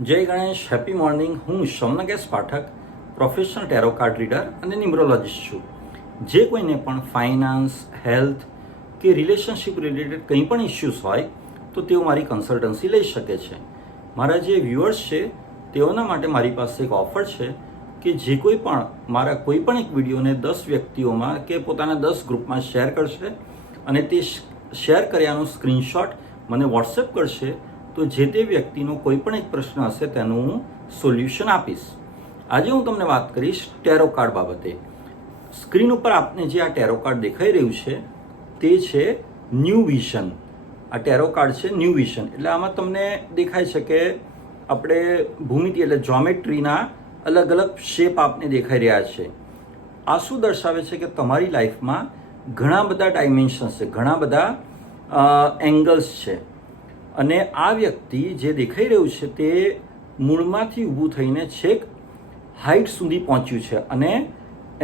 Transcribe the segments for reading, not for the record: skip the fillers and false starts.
જય Ganesh, happy morning. હું Shaunakesh Pathak, professional tarot card reader અને ન્યુમરોલોજીસ્ટ છું. જે કોઈને પણ ફાઇનાન્સ, હેલ્થ કે રિલેશનશિપ રિલેટેડ કંઈ પણ ઇસ્યુઝ હોય તો તેઓ મારી કન્સલ્ટન્સી લઈ શકે છે. મારા જે વ્યુઅર્સ છે તેઓના માટે મારી પાસે એક ઓફર છે કે જે કોઈ પણ મારા કોઈ પણ એક વિડીયોને 10 વ્યક્તિઓમાં કે પોતાના 10 ગ્રુપમાં શેર કરશે અને તે શેર કર્યાનો સ્ક્રીનશોટ મને વોટ્સએપ કરશે તો જે તે વ્યક્તિનો કોઈ પણ એક પ્રશ્ન હશે તેનું હું સોલ્યુશન આપીશ. આજે હું તમને વાત કરીશ ટેરો કાર્ડ બાબતે. સ્ક્રીન ઉપર આપને જે આ ટેરો કાર્ડ દેખાઈ રહ્યું છે તે છે ન્યૂ વિઝન. આ ટેરો કાર્ડ છે ન્યૂ વિઝન. એટલે આમાં તમને દેખાય છે કે આપણે ભૂમિતિ એટલે જ્યોમેટ્રીના અલગ અલગ શેપ આપને દેખાઈ રહ્યા છે. આ શું દર્શાવે છે કે તમારી લાઈફમાં ઘણા બધા ડાયમેન્શન્સ છે, ઘણા બધા એંગલ્સ છે. અને આ વ્યક્તિ જે દેખાઈ રહ્યું છે તે મૂળમાંથી ઊભું થઈને છેક હાઈટ સુધી પહોંચ્યું છે અને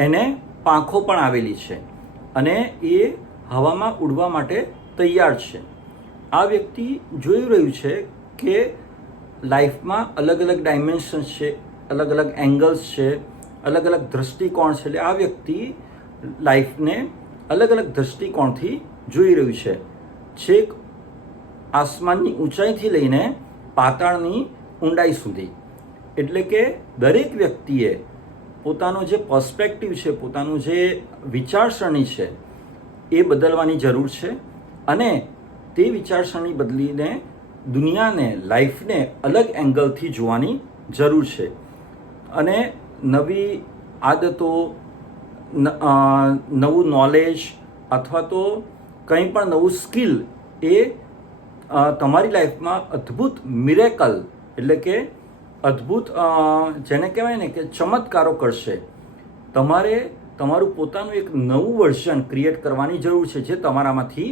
એને પાંખો પણ આવેલી છે અને એ હવામાં ઉડવા માટે તૈયાર છે. આ વ્યક્તિ જોઈ રહ્યું છે કે લાઈફમાં અલગ અલગ ડાયમેન્શન્સ છે, અલગ અલગ એંગલ્સ છે, અલગ અલગ દ્રષ્ટિકોણ છે. એટલે આ વ્યક્તિ લાઈફને અલગ અલગ દ્રષ્ટિકોણથી જોઈ રહ્યું છે, છેક આસમાનની ઊંચાઈથી લઈને પાતાળની ઊંડાઈ સુધી. એટલે કે દરેક વ્યક્તિએ પોતાનો જે પર્સપેક્ટિવ છે, પોતાનું જે વિચારસરણી છે એ બદલવાની જરૂર છે અને તે વિચારસરણી બદલીને દુનિયાને, લાઈફને અલગ એંગલથી જોવાની જરૂર છે. અને નવી આદતો, નવું નોલેજ અથવા તો કંઈ પણ નવું સ્કિલ એ તમારી લાઈફમાં અદ્ભુત મિરેકલ એટલે કે અદ્ભુત જેને કહેવાય ને કે ચમત્કારો કરશે. તમારે તમારું પોતાનું એક નવું વર્ઝન ક્રિએટ કરવાની જરૂર છે જે તમારામાંથી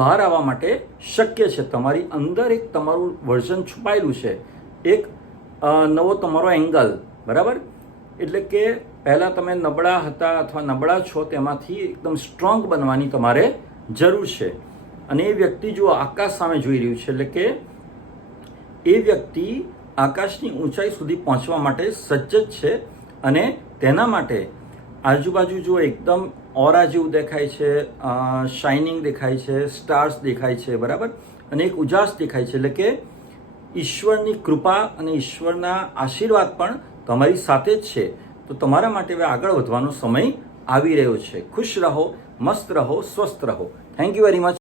બહાર આવવા માટે શક્ય છે. તમારી અંદર એક તમારું વર્ઝન છુપાયેલું છે, એક નવો તમારો એંગલ, બરાબર? એટલે કે પહેલાં તમે નબળા હતા અથવા નબળા છો તેમાંથી એકદમ સ્ટ્રોંગ બનવાની તમારે જરૂર છે. અને એ વ્યક્તિ જો આકાશ સામે જોઈ રહ્યું છે એટલે કે એ વ્યક્તિ આકાશની ઊંચાઈ સુધી પહોંચવા માટે સજ્જ જ છે. અને તેના માટે આજુબાજુ જો એકદમ ઓરા જેવું દેખાય છે, શાઇનિંગ દેખાય છે, સ્ટાર્સ દેખાય છે, બરાબર? અને એક ઉજાસ દેખાય છે. એટલે કે ઈશ્વરની કૃપા અને ઈશ્વરના આશીર્વાદ પણ તમારી સાથે જ છે. તો તમારા માટે હવે આગળ વધવાનો સમય આવી રહ્યો છે. ખુશ રહો, મસ્ત રહો, સ્વસ્થ રહો. Thank you very much.